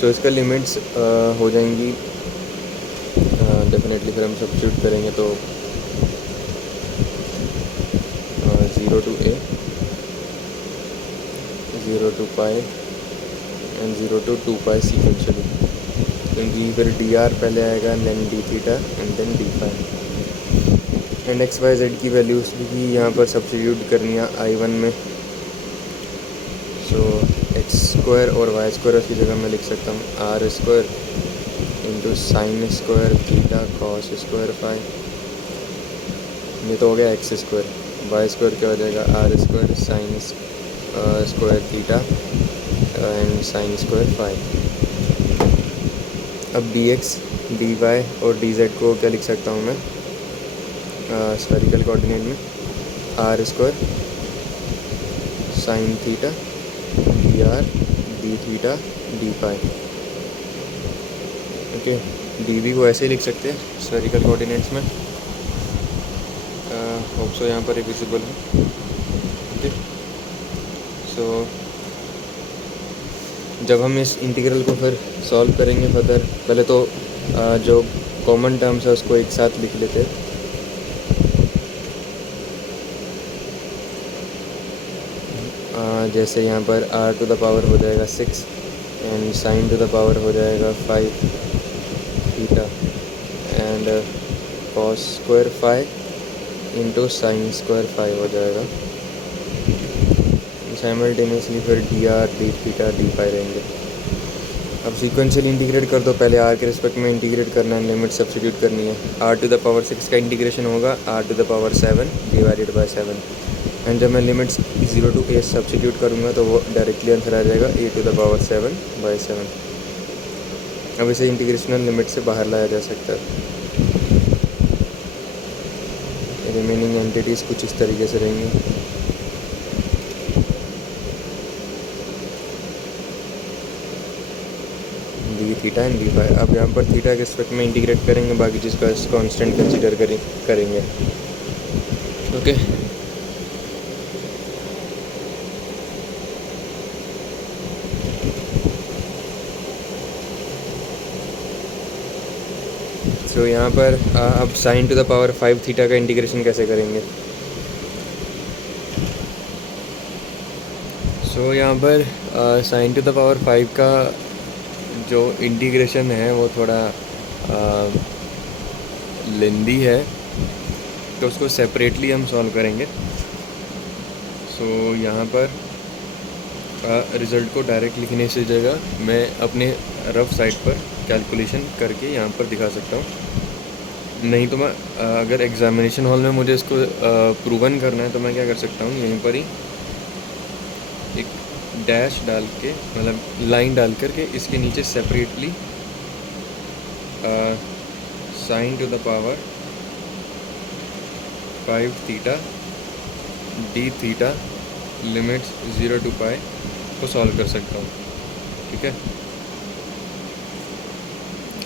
सो इसका लिमिट्स हो जाएंगी डेफिनेटली। फिर हम सब्स्टिट्यूट करेंगे तो 0 to a, 0 to pi and 0 to 2 pi sequentially, क्योंकि फिर डी आर पहले आएगा then d theta and then d phi. And x y z की वैल्यूज़ भी यहाँ पर सब्स्टिट्यूट करनी है I1 में। सो एक्स स्क्वायर और वाई स्क्वायर की जगह मैं लिख सकता हूँ r square into sine square theta cos square phi. ये तो हो गया एक्स स्क्वायर। वाई स्क्वायर क्या हो जाएगा r square sine square theta and sine square phi. अब डी एक्स डी वाई और डी जेड को क्या लिख सकता हूँ मैं स्फेरिकल कोऑर्डिनेट में r square sine theta d r d theta d phi. Okay, d v को ऐसे ही लिख सकते हैं स्फेरिकल कोऑर्डिनेट्स में। होप सो यहाँ पर एक विजिबल है। ओके, सो जब हम इस इंटीग्रल को फिर सॉल्व करेंगे फर्दर, पहले तो जो कॉमन टर्म्स है उसको एक साथ लिख लेते हैं। जैसे यहाँ पर r टू द पावर हो जाएगा 6 and sine to the power हो जाएगा 5 theta and cos square 5 into sine square 5 हो जाएगा। साइमल्टेनियसली फिर d r d theta d phi रहेंगे। अब सीक्वेंशियल इंटीग्रेट कर दो, पहले r के रिस्पेक्ट में इंटीग्रेट करना है, लिमिट सब्स्टिट्यूट करनी है। r टू द पावर 6 का इंटीग्रेशन होगा r to the power 7 divided by 7 and जब मैं लिमिट्स 0 to a सब्स्टिट्यूट करूँगा तो वो डायरेक्टली आंसर आ जाएगा a to the power 7 by 7। अब इसे इंटीग्रेशनल लिमिट से बाहर लाया जा सकता है। रिमेनिंग एंटिटीज़ कुछ इस तरीके से रहेंगी। D theta and d phi. अब यहाँ पर थीटा के रिस्पेक्ट में इंटीग्रेट करेंगे, बाकी चीज़ का कांस्टेंट कंसीडर करेंगे। ओके, तो यहाँ पर अब sign to the power 5 theta का इंटीग्रेशन कैसे करेंगे। सो यहाँ पर साइन टू द पावर 5 का जो इंटीग्रेशन है वो थोड़ा लेंदी है, तो उसको सेपरेटली हम सॉल्व करेंगे। सो यहाँ पर रिज़ल्ट को डायरेक्ट लिखने से जगह मैं अपने रफ साइड पर कैलकुलेशन करके यहाँ पर दिखा सकता हूँ। नहीं तो मैं अगर एग्ज़ामिनेशन हॉल में मुझे इसको प्रूवन करना है तो मैं क्या कर सकता हूँ, यहीं पर ही एक डैश डाल के, मतलब लाइन डाल करके इसके नीचे separately sign to the power 5 theta d theta limits 0 to पाई को सॉल्व कर सकता हूँ। ठीक है,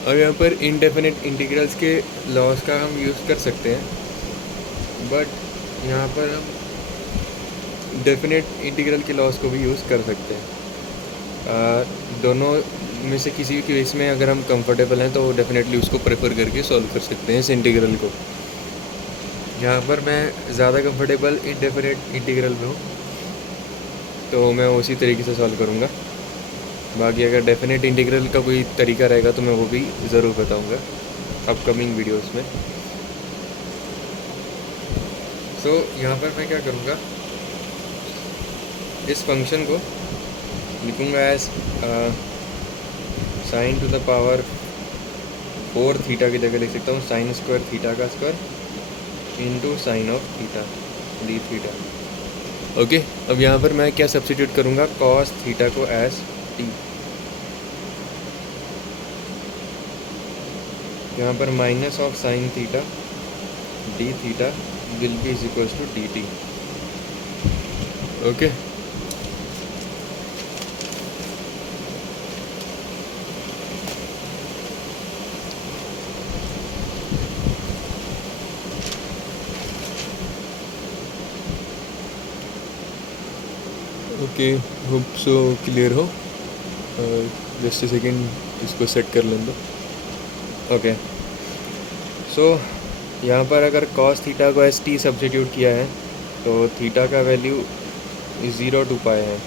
और यहाँ पर इनडेफिनिट इंटीग्रल्स के लॉस का हम यूज़ कर सकते हैं, बट यहाँ पर हम डेफिनेट इंटीग्रल के लॉस को भी यूज़ कर सकते हैं। दोनों में से किसी भी केस में अगर हम कंफर्टेबल हैं तो डेफिनेटली उसको प्रेफर करके सॉल्व कर सकते हैं इस इंटीग्रल को। यहाँ पर मैं ज़्यादा कंफर्टेबल इनडेफिनेट इंटीग्रल में हूँ तो मैं उसी तरीके से सॉल्व करूँगा। बाकी अगर डेफिनेट इंटीग्रल का कोई तरीका रहेगा तो मैं वो भी ज़रूर बताऊँगा अपकमिंग वीडियोस में। सो यहाँ पर मैं क्या करूँगा, इस फंक्शन को लिखूँगा as sine to the power 4 theta की जगह लिख सकता हूँ साइन स्क्वायर थीटा का square into sine of theta d theta. Okay, अब यहाँ पर मैं क्या सब्स्टिट्यूट करूँगा, कॉस थीटा को एज टी। यहाँ पर minus of sine theta d theta will be is equals to d t. Okay, okay, hope so clear हो। जस्ट सेकेंड इसको सेट कर लें दो। ओके, सो यहाँ पर अगर कॉस थीटा को एस टी सब्स्टिट्यूट किया है तो थीटा का वैल्यू 0 to पाई है,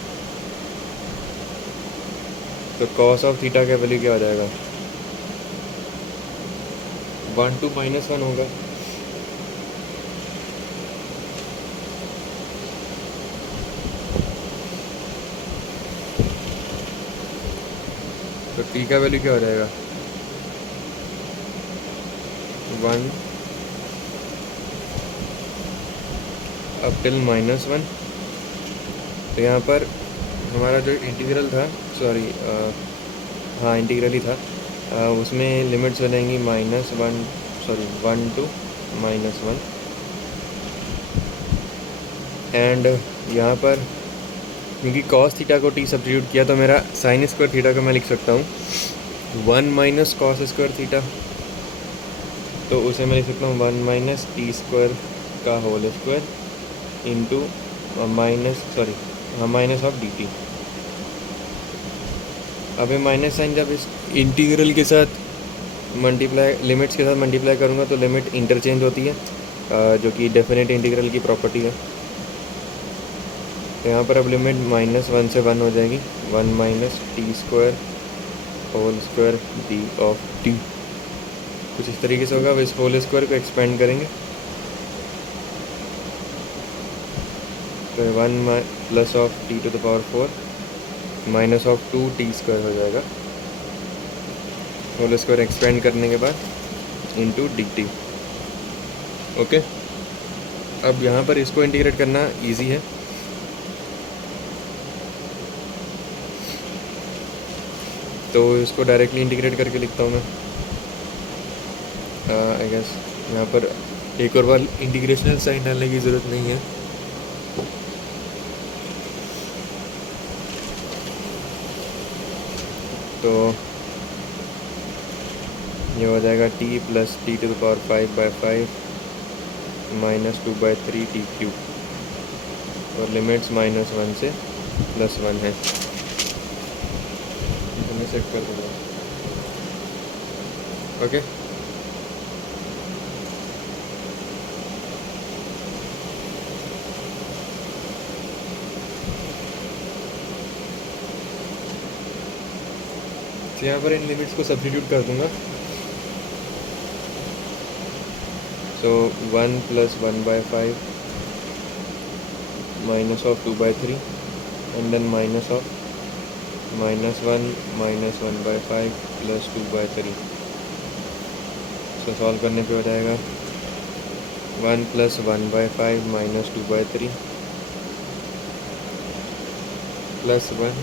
तो कॉस ऑफ थीटा का वैल्यू क्या हो जाएगा, 1 to -1 होगा। तो टी का वैल्यू क्या हो जाएगा, 1 अप टिल -1। तो यहाँ पर हमारा जो इंटीग्रल था, सॉरी हाँ इंटीग्रल ही था, उसमें लिमिट्स हो जाएंगी -1, सॉरी 1 to -1। एंड यहाँ पर क्योंकि कॉस थीटा को टी सब्स्टिट्यूट किया तो मेरा साइन स्क्वायर थीटा को मैं लिख सकता हूँ 1 - कॉस स्क्वायर थीटा, तो उसे मैं लिख सकता हूँ 1 - टी स्क्वायर का whole square into minus of d t. अब ये माइनस साइन जब इस इंटीग्रल के साथ मल्टीप्लाई, लिमिट्स के साथ मल्टीप्लाई करूँगा तो लिमिट इंटरचेंज होती है, जो कि डेफिनेट इंटीग्रल की प्रॉपर्टी है। तो यहाँ पर अब लिमिट -1 से 1 हो जाएगी, 1 - t square whole square d of t, कुछ इस तरीके से होगा। अब इस होल स्क्वायर को एक्सपेंड करेंगे तो 1 plus of t to the power 4 minus of 2 t square हो जाएगा, होल स्क्वायर एक्सपेंड करने के बाद इंटू डी टी। ओके, अब यहाँ पर इसको इंटीग्रेट करना इजी है, तो इसको डायरेक्टली इंटीग्रेट करके लिखता हूँ मैं। आई गेस यहाँ पर एक और बार इंटीग्रेशनल साइन डालने की ज़रूरत नहीं है। तो ये हो जाएगा t plus t to the power 5/5 -2/3 t cube, और लिमिट्स -1 से +1 है। मैं सेट कर दूँगा। ओके, तो यहाँ पर इन लिमिट्स को सब्स्टिट्यूट कर दूँगा। So 1 + 1/5 minus of 2/3 and then minus of -1 - 1/5 + 2/3। So solve करने पे हो जाएगा 1 + 1/5 - 2/3 +1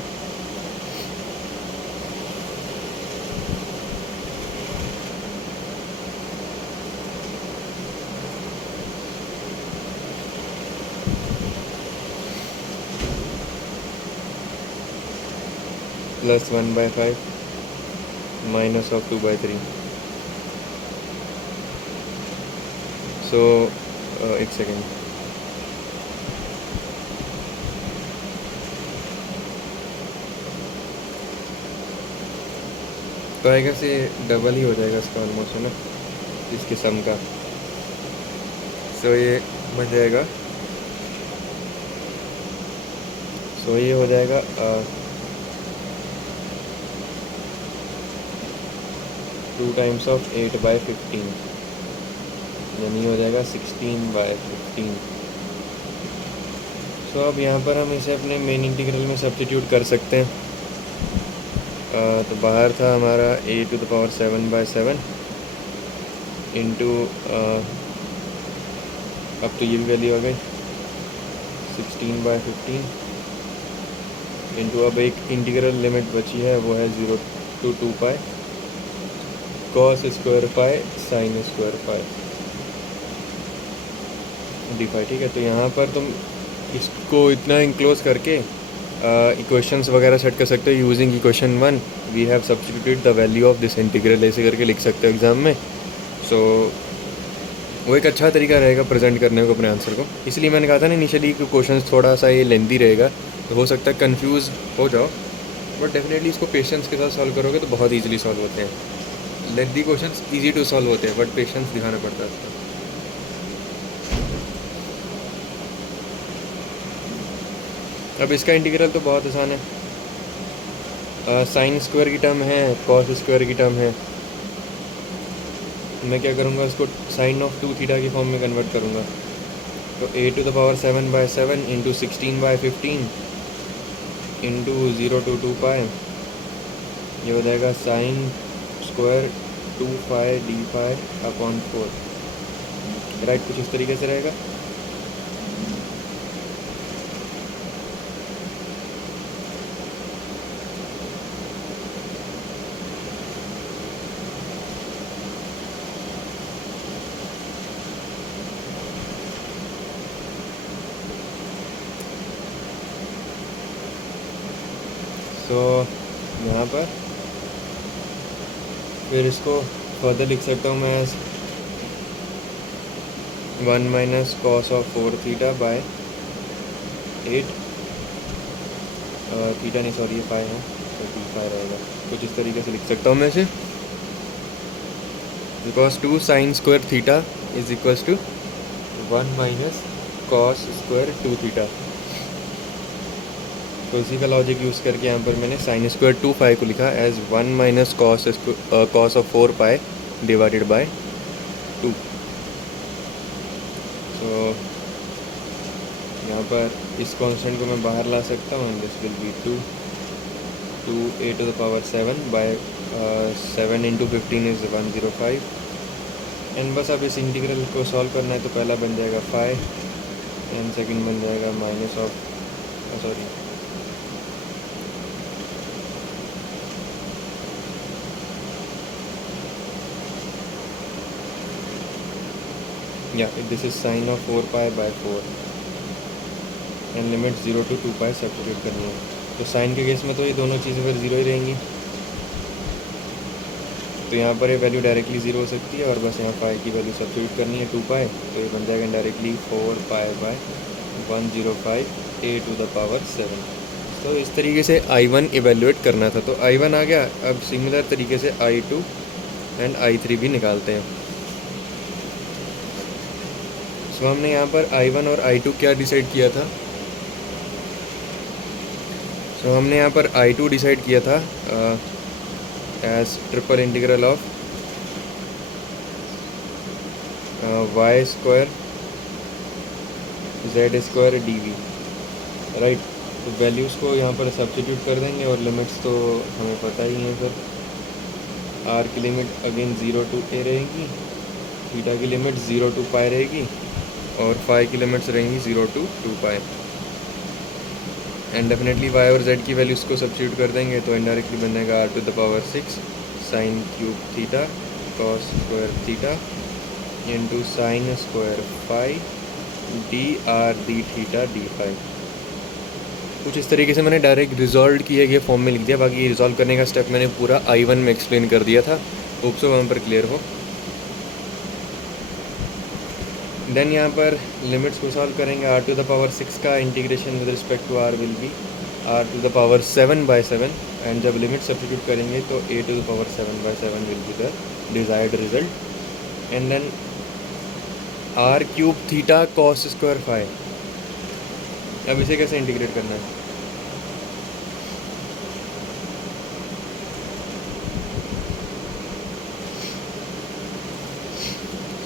+ 1/5 माइनस ऑफ 2/3। सो एक सेकेंड, तो आएगा से डबल ही हो जाएगा इसका ऑलमोस्ट, है ना, इसके सम का। सो ये बन जाएगा, सो ये हो जाएगा 2 टाइम्स ऑफ 8/15, यानी हो जाएगा 16/15। सो अब यहाँ पर हम इसे अपने मेन इंटीग्रल में सब्स्टिट्यूट कर सकते हैं। तो बाहर था हमारा a⁴ इंटू, अब तो ये भी वैल्यू आ गई 16/15 इंटू, अब एक इंटीग्रल लिमिट बची है, वो है 0 to 2 pi cos square pi sine square pi d phi. ठीक है, तो यहाँ पर तुम इसको इतना इंक्लोज करके इक्वेशंस वगैरह सेट कर सकते हो। Using equation 1 we have substituted the value of this integral, ऐसे करके लिख सकते हो एग्ज़ाम में। सो वो एक अच्छा तरीका रहेगा प्रेजेंट करने को अपने आंसर को। इसलिए मैंने कहा था ना इनिशियली कि क्वेश्चन थोड़ा सा ये लेंदी रहेगा, तो हो सकता है कंफ्यूज हो जाओ, बट डेफिनेटली इसको पेशेंस के साथ सॉल्व करोगे तो बहुत ईजिली सॉल्व होते हैं। Lengthy questions easy to solve होते हैं, बट पेशेंस दिखाना पड़ता है उसका। अब इसका इंटीग्रल तो बहुत आसान है। साइन स्क्वायर की टर्म है, कॉस स्क्वायर की टर्म है। मैं क्या करूँगा, उसको साइन ऑफ 2 थीटा की फॉर्म में कन्वर्ट करूँगा। तो a⁻7/7 इंटू 16/15 इंटू 0 to 2 पाई, ये हो जाएगा साइन स्क्वायर 2 पाई डी पाई अपॉन 4। राइट, कुछ इस तरीके से रहेगा। तो यहाँ पर फिर इसको फर्दर लिख सकता हूँ मैं 1 minus cos of 4 theta by 8 theta नहीं, सॉरी ये 5 है तो 5 रहेगा। कुछ इस तरीके से लिख सकता हूँ मैं इसे, because 2 sine square theta is equals to 1 minus cos square 2 theta. तो इसी का लॉजिक यूज़ करके यहाँ पर मैंने साइन स्क्वायर 2 पाई को लिखा as 1 minus cos of 4 pi divided by 2। तो यहाँ पर इस कांस्टेंट को मैं बाहर ला सकता हूँ, this will be 2 a⁻7 by 7 into 15 is 105। And बस अब इस इंटीग्रल को सॉल्व करना है, तो पहला बन जाएगा 5 एंड सेकंड बन जाएगा माइनस ऑफ सॉरी या this is sine of 4 pi by 4 and limit 0 to 2 pi substitute करनी है। तो साइन के केस में तो ये दोनों चीज़ें फिर 0 ही रहेंगी, तो यहाँ पर ये वैल्यू डायरेक्टली 0 हो सकती है और बस यहाँ पाई की वैल्यू सब्स्टिट्यूट करनी है 2 पाई, तो ये बन जाएगा डायरेक्टली 4 पाई बाय 105 a⁻7। तो इस तरीके से I1 इवेल्युएट करना था, तो I1 आ गया। अब सिमिलर तरीके से I2 एंड I3 भी निकालते हैं। सो हमने यहाँ पर I1 और I2 क्या डिसाइड किया था। सो हमने यहाँ पर I2 डिसाइड किया था as triple integral of y square z square dv। Right, तो वैल्यूज़ को यहाँ पर सब्स्टिट्यूट कर देंगे और लिमिट्स तो हमें पता ही है। फिर r की लिमिट अगेन 0 to a रहेगी, थीटा की लिमिट 0 to पाई रहेगी और फाई की लिमिट्स रहेंगी 0 to 2 pi. And definitely y और z की वैल्यूज़ को सब्स्टिट्यूट कर देंगे, तो इनडायरेक्टली बन जाएगा r⁻6 sine cube theta cos square theta into sine square phi d r d theta d phi. कुछ इस तरीके से मैंने डायरेक्ट रिजॉल्व किए गए फॉर्म में लिख दिया। बाकी रिजॉल्व करने का स्टेप मैंने पूरा I1 में एक्सप्लेन कर दिया था, होप सो वहाँ पर क्लियर हो। देन यहाँ पर लिमिट्स को सॉल्व करेंगे। r⁻6 का integration with respect to r will be r⁻7/7 and जब लिमिट सब्स्टिट्यूट करेंगे तो a⁻7/7 will be the desired result. And then r³ theta cos square phi. अब इसे कैसे इंटीग्रेट करना है।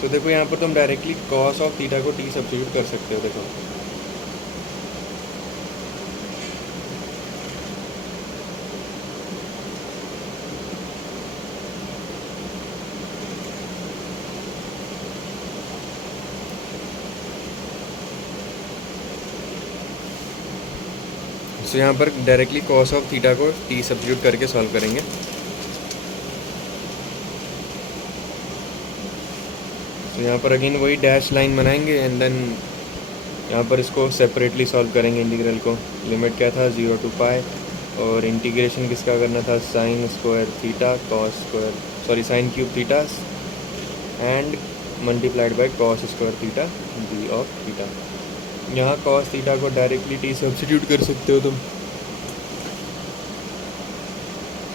तो देखो यहाँ पर तुम डायरेक्टली कॉस ऑफ थीटा को t सब्स्टिट्यूट कर सकते हो। देखो तो यहाँ पर डायरेक्टली कॉस ऑफ थीटा को t सब्स्टिट्यूट करके सॉल्व करेंगे। तो यहाँ पर अगेन वही डैश लाइन बनाएंगे एंड देन यहाँ पर इसको सेपरेटली सॉल्व करेंगे इंटीग्रल को। लिमिट क्या था 0 to पाई और इंटीग्रेशन किसका करना था sine square theta cos square sorry sine cube theta and multiplied by cos square theta d of theta. यहाँ कॉस थीटा को डायरेक्टली t सब्स्टिट्यूट कर सकते हो तुम।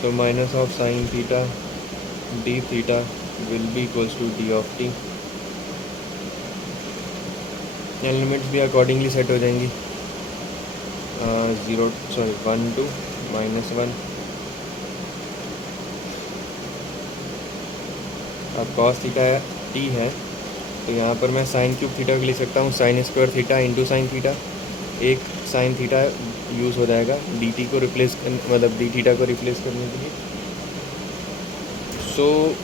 तो minus of sine theta d theta will be equals to d of t. Limits भी accordingly set हो जाएंगी। 1 to -1। अब कॉस थीटा टी है तो यहाँ पर मैं साइन क्यूब थीटा को लिख सकता हूँ sine square theta into sine theta. एक साइन थीटा यूज़ हो जाएगा डी टी को रिप्लेस कर, मतलब डी थीटा को रिप्लेस करने के लिए। सो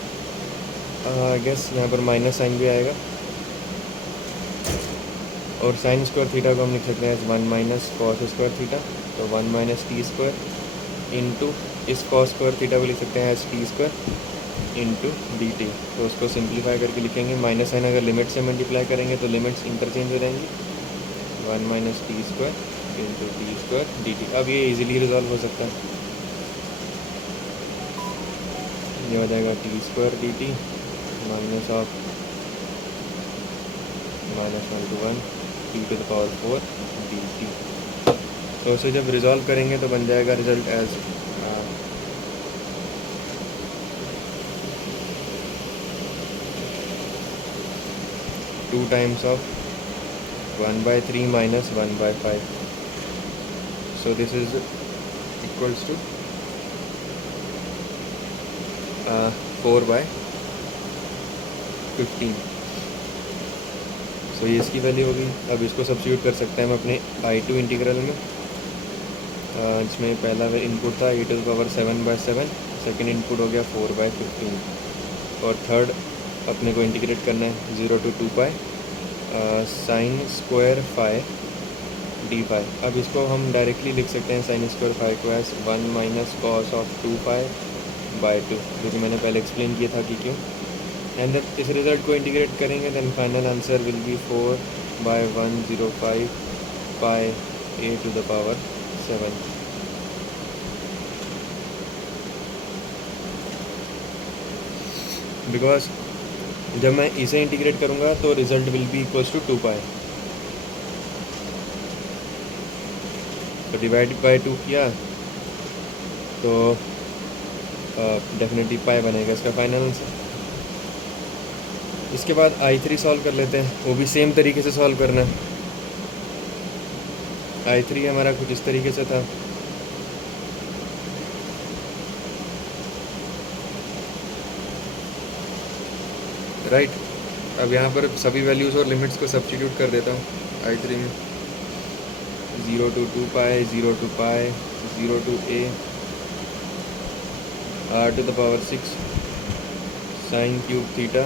आई गेस यहाँ पर माइनस साइन भी आएगा और साइन स्क्वायर थीटा को हम लिख सकते हैं 1 माइनस कॉस स्क्वायर थीटा, तो 1 माइनस टी स्क्वायर इंटू इस कॉस स्क्वायर थीटा को लिख सकते हैं as t square into d t. तो उसको सिंप्लीफाई करके लिखेंगे। माइनस साइन अगर लिमिट से मल्टीप्लाई करेंगे तो लिमिट्स इंटरचेंज हो जाएंगी। 1 minus t square into t square d t. अब ये इजीली रिजॉल्व हो सकता है। ये हो जाएगा t square d t minus of -1 to 1 t to the power 4 d t. तो उसे जब रिजॉल्व करेंगे तो बन जाएगा result as 2 times of 1/3 minus 1/5. So this is equals to 4/15। सो ये इसकी वैल्यू होगी। अब इसको सब्स्टिट्यूट कर सकते हैं हम अपने I2 इंटीग्रल में, जिसमें पहला इनपुट था e⁻7/7, सेकंड इनपुट हो गया 4/15 और थर्ड अपने को इंटीग्रेट करना है 0 to 2 pi sine square phi d phi. अब इसको हम डायरेक्टली लिख सकते हैं साइन स्क्वायर फाई को as 1 minus cos of 2 pi, जो कि मैंने पहले एक्सप्लेन किया था कि क्यों। एंड इस रिजल्ट को इंटीग्रेट करेंगे then final answer will be 4/105 pi a⁻7। Because जब मैं इसे इंटीग्रेट करूँगा तो result will be equals to 2 pi, तो डिवाइड बाय 2 किया तो डेफिनेटली पाई बनेगा इसका फाइनल आंसर। इसके बाद I3 सॉल्व कर लेते हैं, वो भी सेम तरीके से सॉल्व करना है। I3 हमारा कुछ इस तरीके से था। राइट अब यहाँ पर सभी वैल्यूज़ और लिमिट्स को सब्स्टिट्यूट कर देता हूँ I3 में। 0 to 2 pi 0 to pi 0 to a r⁻6 sine cube theta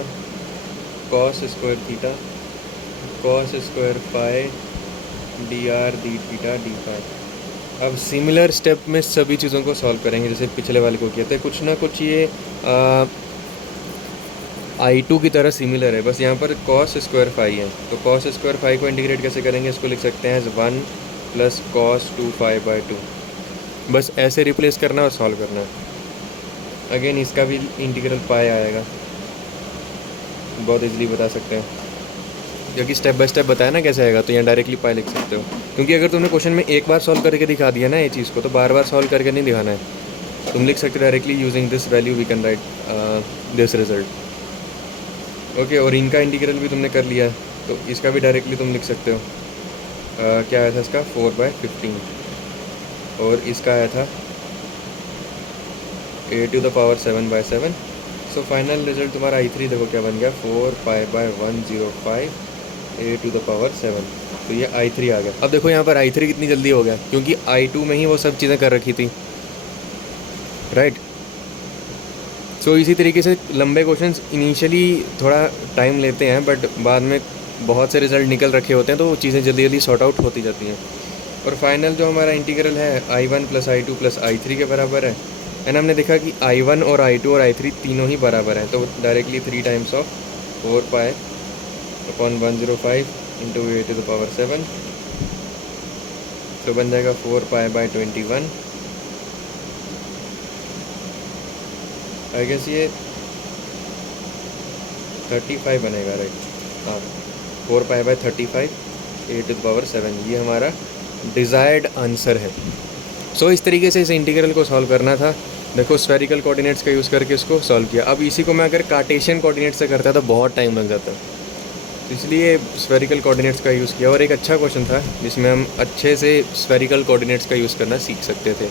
cos square theta cos square phi dr d theta d phi. अब सिमिलर स्टेप में सभी चीज़ों को सॉल्व करेंगे जैसे पिछले वाले को किया था। कुछ ना कुछ ये I2 की तरह सिमिलर है, बस यहाँ पर कॉस स्क्वायर फाई है। तो कॉस स्क्वायर फाई को इंटीग्रेट कैसे करेंगे, इसको लिख सकते हैं एज 1 प्लस कॉस 2 पाई/2। बस ऐसे रिप्लेस करना और सॉल्व करना है। अगेन इसका भी इंटीग्रल पाई आएगा, बहुत इजीली बता सकते हैं क्योंकि स्टेप बाय स्टेप बताया ना कैसे आएगा। तो यहाँ डायरेक्टली पाई लिख सकते हो, क्योंकि अगर तुमने क्वेश्चन में एक बार सॉल्व करके दिखा दिया ना ये चीज़ को, तो बार बार सॉल्व करके नहीं दिखाना है। तुम लिख सकते हो directly using this value we can write this result. Okay और इनका इंटीग्रल भी तुमने कर लिया है तो इसका भी डायरेक्टली तुम लिख सकते हो। क्या आया था इसका 4/15 और इसका आया था a⁻7/7। सो फाइनल रिजल्ट तुम्हारा I3 देखो क्या बन गया 4 पाई/105 a⁻7। तो ये I3 आ गया। अब देखो यहाँ पर I3 कितनी जल्दी हो गया, क्योंकि I2 में ही वो सब चीज़ें कर रखी थी। राइट सो इसी तरीके से लंबे क्वेश्चंस इनिशियली थोड़ा टाइम लेते हैं, बट बाद में बहुत से रिजल्ट निकल रखे होते हैं तो वो चीज़ें जल्दी जल्दी सॉर्ट आउट होती जाती हैं। और फाइनल जो हमारा इंटीग्रल है I1 + I2 + I3 के बराबर है। एंड हमने देखा कि I1 और I2 और I3 तीनों ही बराबर हैं, तो डायरेक्टली 3 टाइम्स ऑफ 4 पाई/105 इंटू a⁻7, तो बन जाएगा 4 पाई/21। आई गेस ये 35 बनेगा। राइट हाँ 4 पाई/35 a⁻7 ये हमारा डिज़ायर्ड आंसर है। सो इस तरीके से इस इंटीग्रल को सॉल्व करना था। देखो स्फेरिकल कोऑर्डिनेट्स का यूज़ करके इसको सॉल्व किया। अब इसी को मैं अगर कार्टेशियन कोऑर्डिनेट से करता तो बहुत टाइम लग जाता, तो इसलिए स्फेरिकल कोऑर्डिनेट्स का यूज़ किया। और एक अच्छा क्वेश्चन था जिसमें हम अच्छे से स्फेरिकल कोऑर्डिनेट्स का यूज़ करना सीख सकते थे।